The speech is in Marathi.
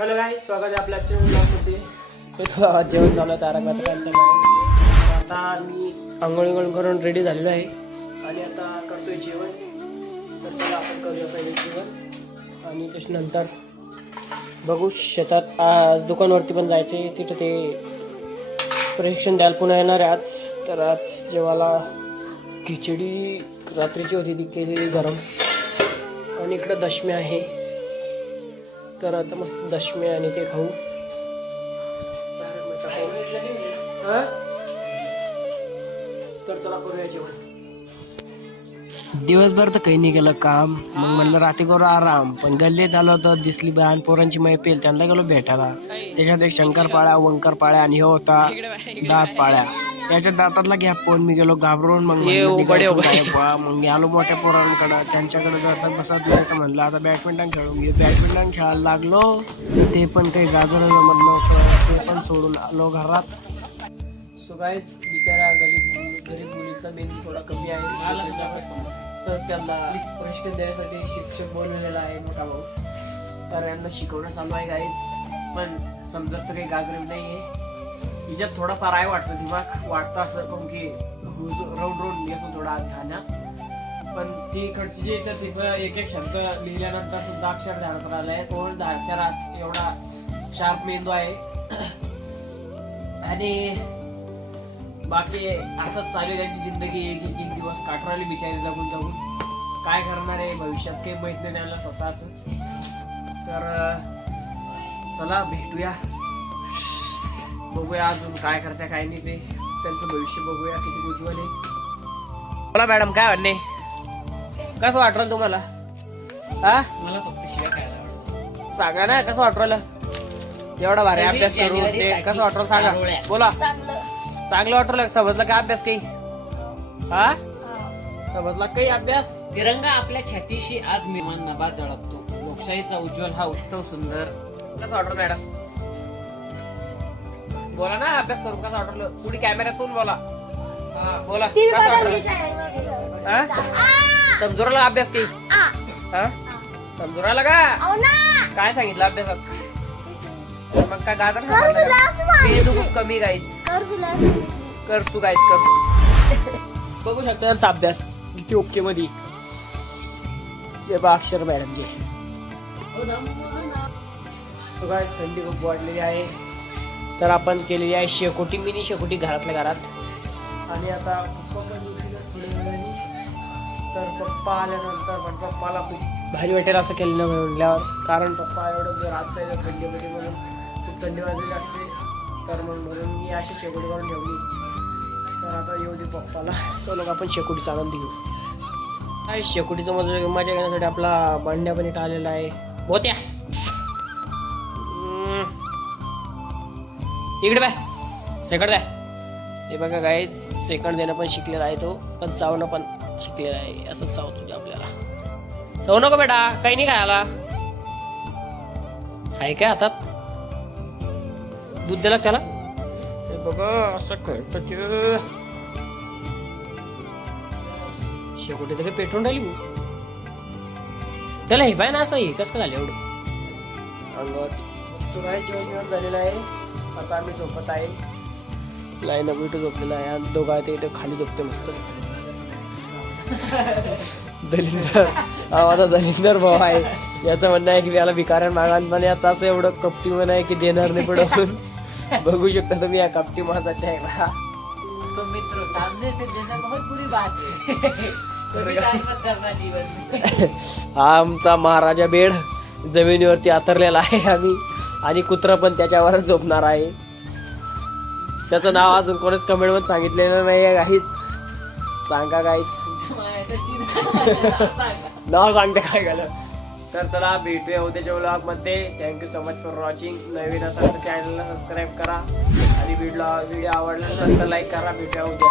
हॅलो गाईस, स्वागत आहे आपल्या चॅनलमध्ये. जेवण झालं तारक मेहताचं काय. आता मी आंघोळ करून रेडी झालेलो आहे आणि आता करतोय जेवण. तर चला आपण करूया पहिले जेवण आणि त्याच्यानंतर बघू शेतात. आज दुकानावरती पण जायचं आहे, तिथं ते प्रशिक्षण द्यायला पुन्हा येणार आहे आज. तर आज जेवायला खिचडी रात्रीची होती ती केलेली गरम, आणि इकडं दशमी आहे. तर आता मस्त दशमी आणि ते खाऊ. तर चला करूया जेवण. दिवसभर तर काही नाही केलं काम, मग म्हणलं रात्री करू आराम. पण गल्लीत आलो तर दिसली लहान पोरांची मैफिल, त्यांना गेलो भेटायला. त्याच्यात एक शंकरपाळ्या, वंकरपाळ्या आणि हे होता दात पाळ्या. याच्या दातातला गॅप पाहून मी गेलो घाबरून. मग मग आलो मोठ्या पोरांकडे, त्यांच्याकडे जसं बसत नाही तर म्हणलं आता बॅडमिंटन खेळून घेऊ. बॅडमिंटन खेळायला लागलो, ते पण काही गाजर जमत नव्हतं, ते पण सोडून आलो घरात. सो गाईज, बिचारा गरीब मुलीचा मेंदू थोडा कमी आहे, तर त्यांना प्रशिक्षण देण्यासाठी शिक्षक बोलवलेला आहे मोठा भाऊ. तर यांना शिकवणं चालू आहे गाईज. पण समजत तर काही गाजर नाही आहे. हिच्यात थोडाफार आहे वाटतं, दिमाग वाटतं असं काऊन की राऊंड येतो थोडा ध्यानात. पण ती इकडची जी तर तिचं एक एक शब्द लिहिल्यानंतर सुद्धा अक्षर ध्यानात राहिलाय. तोंड त्याला एवढा शार्प मेंदू आहे. आणि बाकी असंच चालू त्यांची जिंदगी. एक दिवस काठरावली बिचारी जगून काय करणार आहे भविष्यात काही माहित नाही त्यांना स्वतःच. तर चला भेटूया, बघूया अजून काय करत्या काय नाही ते. त्यांचं भविष्य बघूया किती उज्ज्वल आहे. बोला मॅडम, काय म्हणणे, कसं वाटलं तुम्हाला? हा, मला फक्त शिव्या खायला सांगा ना, कसं वाटलं एवढा भारी अभ्यास करून? ते कसं वाटलं सांगा, बोला. चांगलं वाटलं? समजलं का अभ्यास काही? हा, समजला काही अभ्यास? तिरंगा आपल्या छातीशी आज मिमान नभात झळकतो. लोकशाहीचा उज्ज्वल हा उत्सव सुंदर. कसं वाटलं मॅडम? बोला ना, अभ्यास करून कसं वाटलं? पुढे कॅमेऱ्यातून बोला. बोला, कसं वाटलं? समजू राहिला अभ्यास काही? समजू राहिला का? काय सांगितलं अभ्यासात? मग काय गाजर खूप कमी गायच करसू गायच करसू. बघू शकतो त्यांचा अभ्यास किती ओके मध्ये. ते बा अक्षर मॅडमचे. थंडी खूप वाढलेली आहे, तर आपण केलेली आहे शेकोटी, मिनी शेकोटी घरातल्या घरात. आणि आता पप्पा पण थोडे वेळाने, तर पप्पा आल्यानंतर पण पप्पाला खूप भारी वाटेल असं केलं म्हणल्यावर. कारण पप्पा एवढं रातचं थंडीमध्ये म्हणून खूप थंडी वाजलेली असते, तर म्हणून मी अशी शेकोटी करून ठेवली. तर आता येऊ दे पप्पाला, तो लोक आपण शेकोटीचा आनंद घेऊ. काय शेकोटीचं मजा घेण्यासाठी आपला भांड्या पण इथं आलेला आहे. होत्या इकडे बाय सेकंड द्या. हे बघा गाईज, सेकंड देणं पण शिकलेला आहे तो, पण चावणं पण शिकलेला आहे. असं चावतो ते आपल्याला. चावू नको बेटा, काही नाही खायला आहे काय हातात? दूध द्याला त्याला. हे बघा असं कळतं की शेकोटी तर काही पेटवून राहिली त्याला. हे पाय ना असं हे कसं काय झालं एवढं अंगावरती. काय जेवण झालेलं आहे. आता आम्ही झोपत आहे. लाईन इथं झोपलेला आहे, आणि दोघं ते इथं खाली झोपते मस्त. दलिंदर माझा दलिंदर भाऊ आहे. याचं म्हणणं आहे की याला भिकाऱ्या मागान, पण याचं असं एवढं कपटी म्हण आहे की देणार नाही पडून. बघू शकता तुम्ही या कपटी माझा चेहरा. तो मित्र सामने से देना बहुत बुरी बात है. हा आमचा महाराजा बेड जमिनीवरती आतरलेला आहे आम्ही, आणि कुत्रा पण त्याच्यावरच झोपणार आहे. त्याचं नाव अजून कोणीच कमेंट मध्ये सांगितलेलं नाही आहे. काहीच सांगा काहीच नाव सांगते काय झालं. तर चला भेटूया उद्याच्या व्लॉग मध्ये. Thank you so much for watching. नवीन असाल तर चॅनलला सबस्क्राईब करा, आणि व्हिडिओ आवडला असेल तर लाईक करा. भेटूया उद्या.